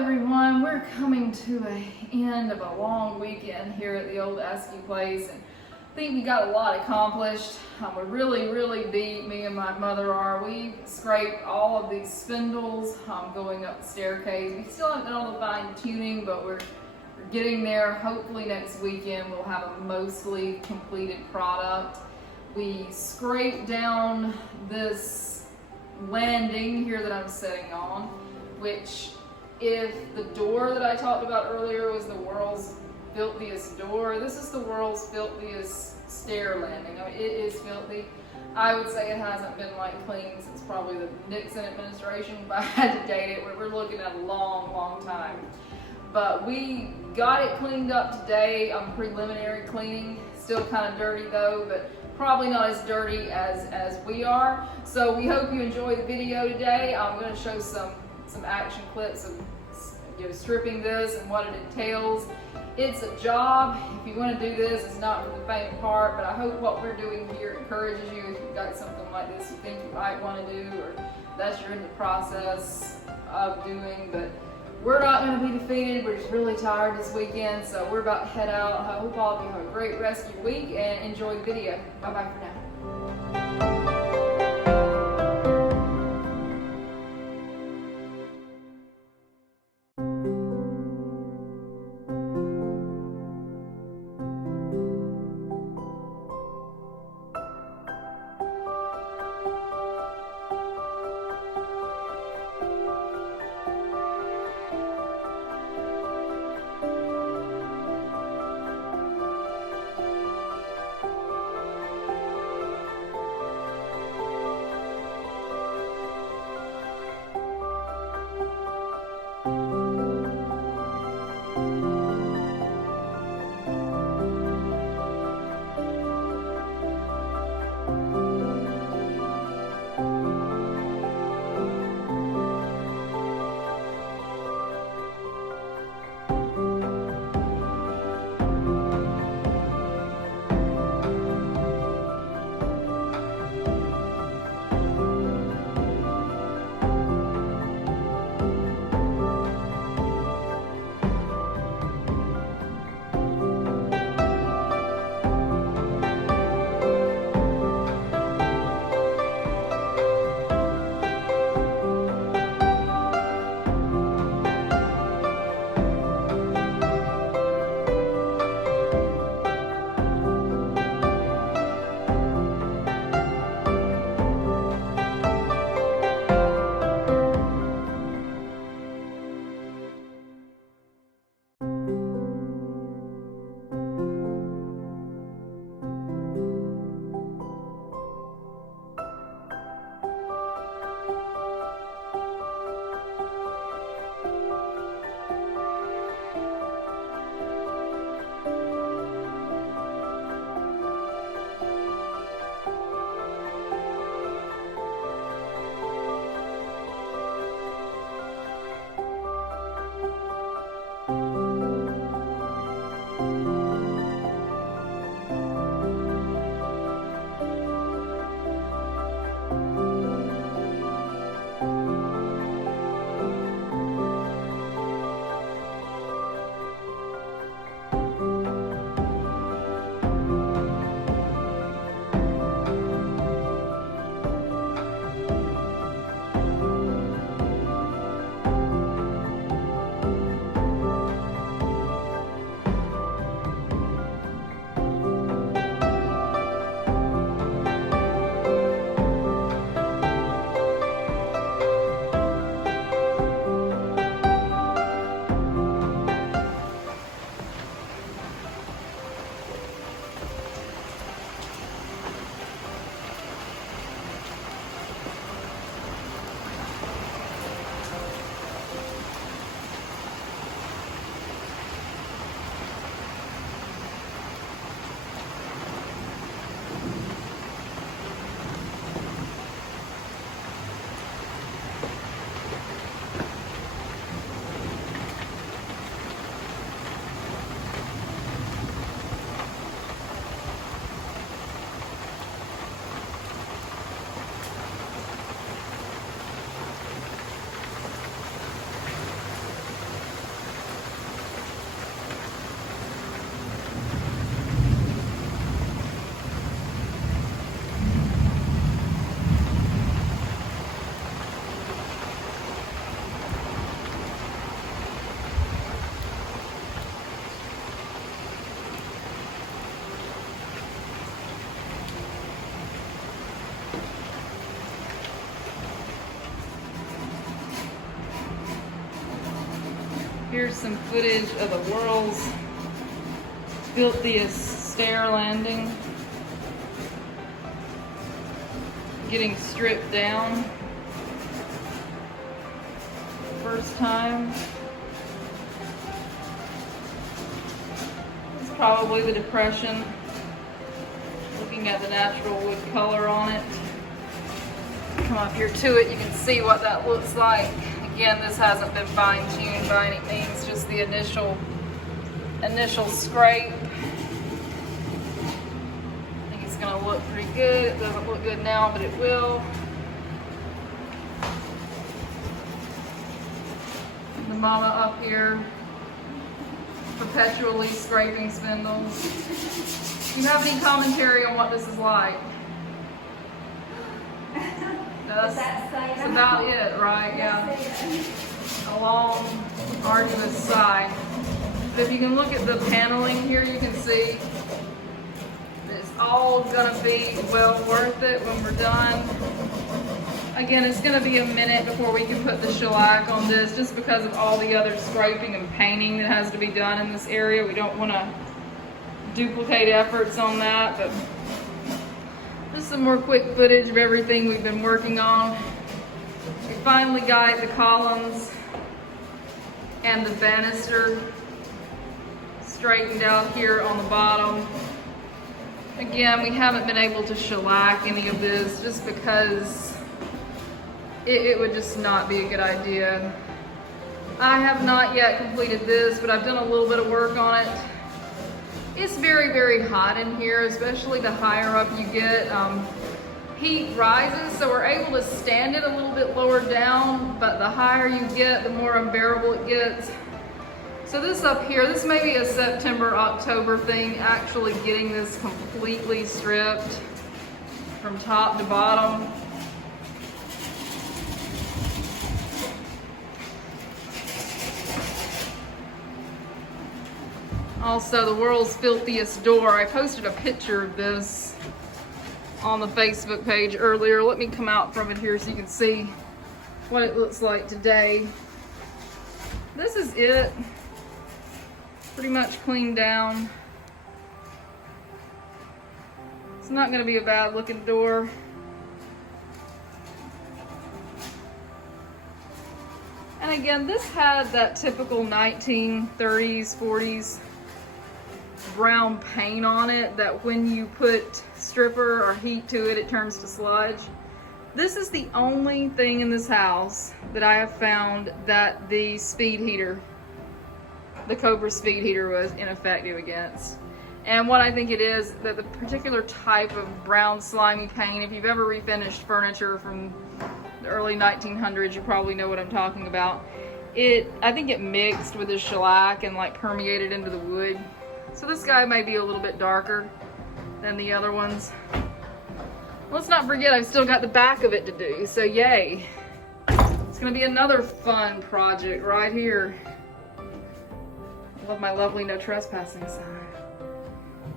everyone, we're coming to the end of a long weekend here at the old Askew place, and I think we got a lot accomplished. We're really beat, me and my mother are. We scraped all of these spindles going up the staircase. We still haven't done all the fine tuning, but we're getting there. Hopefully next weekend we'll have a mostly completed product. We scraped down this landing here that I'm sitting on, which, if the door that I talked about earlier was the world's filthiest door, this is the world's filthiest stair landing. I mean, it is filthy. I would say it hasn't been clean since probably the Nixon administration, if I had to date it. We're looking at a long time. But we got it cleaned up today on preliminary cleaning. Still kind of dirty though, but probably not as dirty as we are. So we hope you enjoy the video today. I'm going to show some action clips of stripping this and what it entails. It's a job. If you want to do this, it's not for the faint of heart, but I hope what we're doing here encourages you. If you've got something like this you think you might want to do, or that you're in the process of doing, but we're not going to be defeated. We're just really tired this weekend, so we're about to head out. I hope all of you have a great rest of your week and enjoy the video. Bye bye for now. Here's some footage of the world's filthiest stair landing. Getting stripped down. First time. It's probably the depression. Looking at the natural wood color on it. Come up here to it, you can see what that looks like. Again, this hasn't been fine-tuned by any means, just the initial scrape. I think it's gonna look pretty good. It doesn't look good now, but it will. The mama up here, perpetually scraping spindles. Do you have any commentary on what this is like? That's about it, right? Yeah. A long, arduous side. But if you can look at the paneling here, you can see it's all gonna be well worth it when we're done. Again, it's gonna be a minute before we can put the shellac on this, just because of all the other scraping and painting that has to be done in this area. We don't want to duplicate efforts on that, but just some more quick footage of everything we've been working on. We finally got the columns and the banister straightened out here on the bottom. Again, we haven't been able to shellac any of this just because it would just not be a good idea. I have not yet completed this, but I've done a little bit of work on it. It's very, very hot in here, especially the higher up you get. Heat rises, so we're able to stand it a little bit lower down, but the higher you get, the more unbearable it gets. So this up here, this may be a September, October thing, actually getting this completely stripped from top to bottom. Also, the world's filthiest door. I posted a picture of this on the Facebook page earlier. Let me come out from it here so you can see what it looks like today. This is it. Pretty much cleaned down. It's not going to be a bad looking door. And again, this had that typical 1930s, 40s brown paint on it that when you put stripper or heat to it, it turns to sludge. This is the only thing in this house that I have found that the speed heater, the Cobra speed heater, was ineffective against. And what I think it is, that the particular type of brown slimy paint, if you've ever refinished furniture from the early 1900s, you probably know what I'm talking about. I think it mixed with the shellac and like permeated into the wood. So this guy may be a little bit darker than the other ones. Let's not forget I've still got the back of it to do, so yay. It's gonna be another fun project right here. Love my lovely no trespassing sign.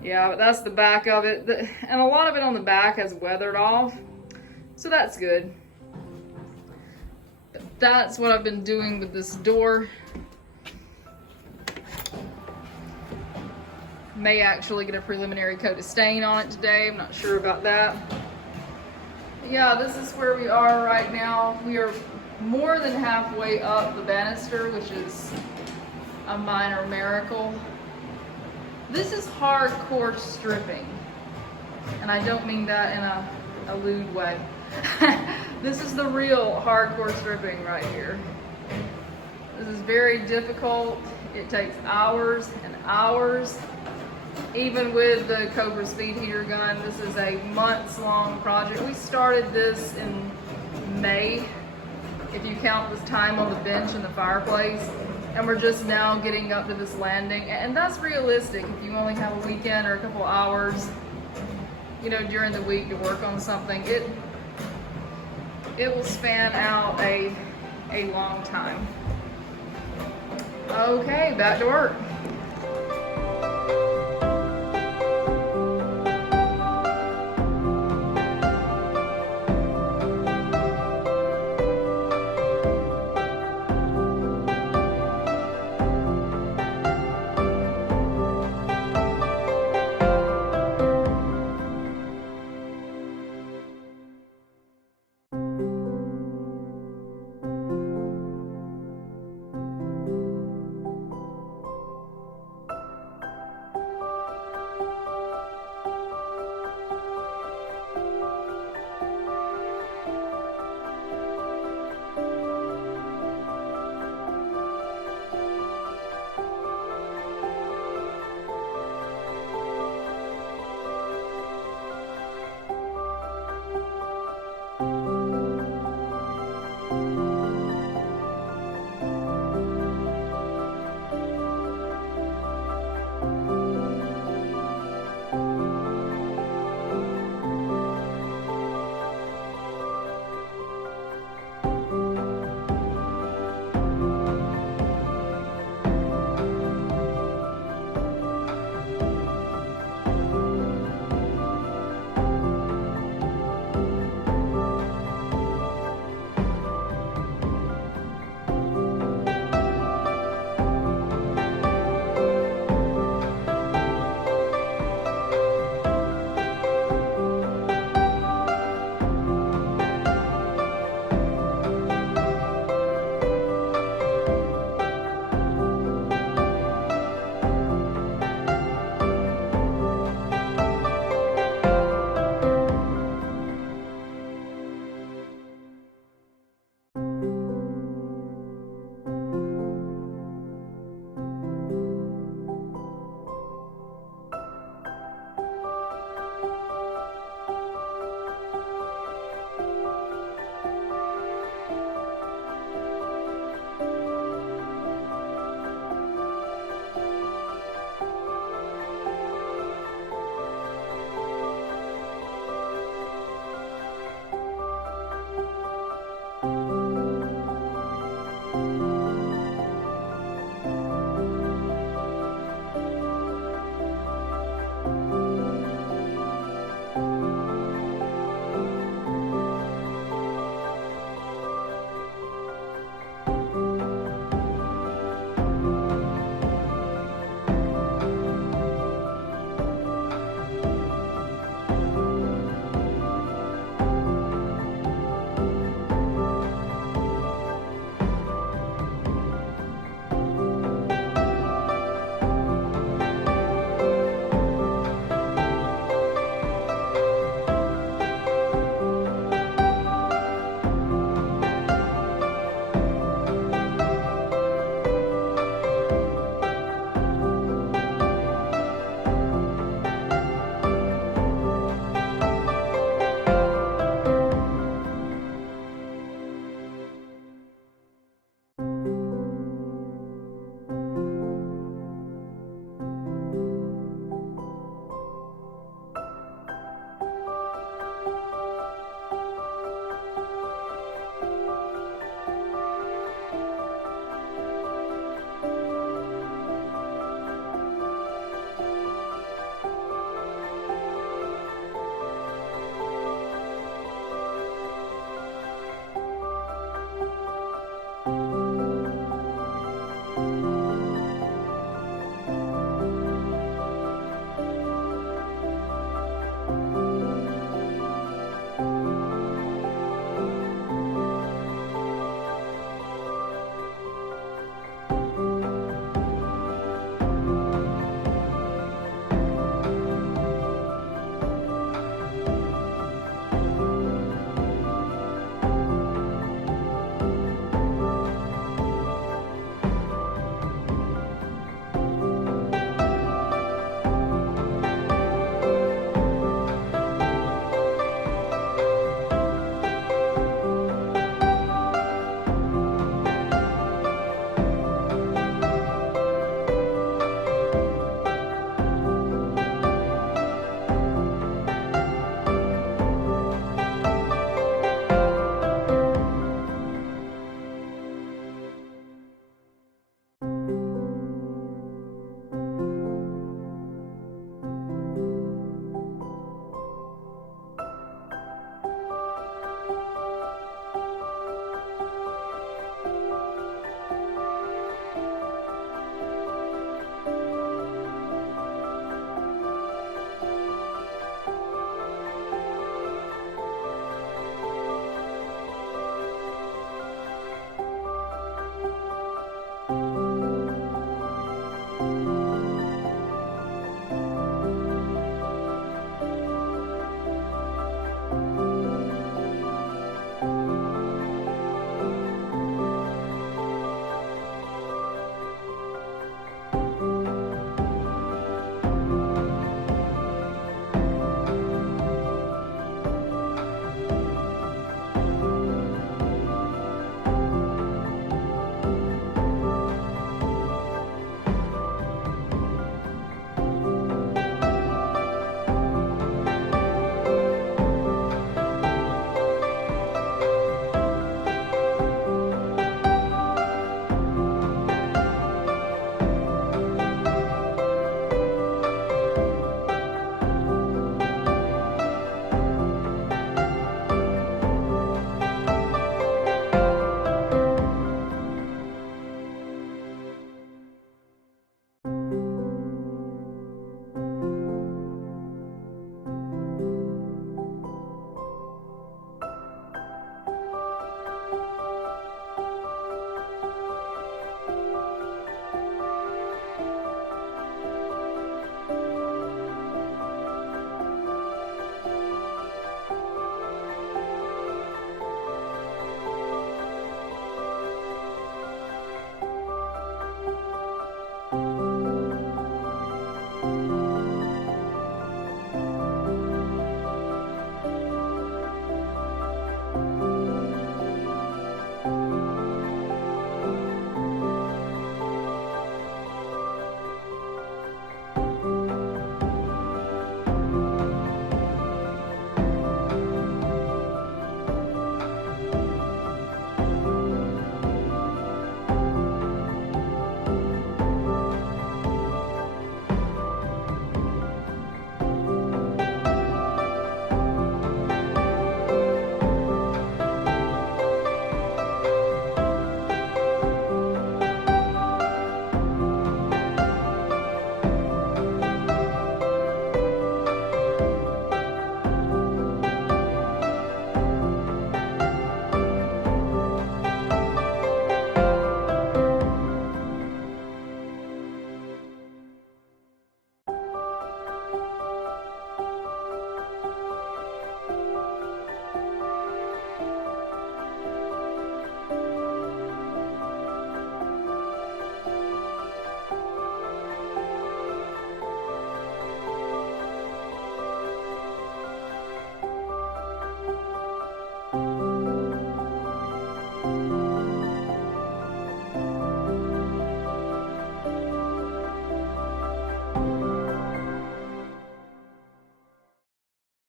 Yeah, but that's the back of it. And a lot of it on the back has weathered off, so that's good. But that's what I've been doing with this door. May actually get a preliminary coat of stain on it today. I'm not sure about that. But yeah, this is where we are right now. We are more than halfway up the banister, which is a minor miracle. This is hardcore stripping, and I don't mean that in a lewd way. This is the real hardcore stripping right here. This is very difficult. It takes hours and hours. Even with the Cobra speed heater gun, this is a months-long project. We started this in May, if you count this time on the bench and the fireplace, and we're just now getting up to this landing. And that's realistic. If you only have a weekend or a couple hours, you know, during the week to work on something, it will span out a long time. Okay, back to work.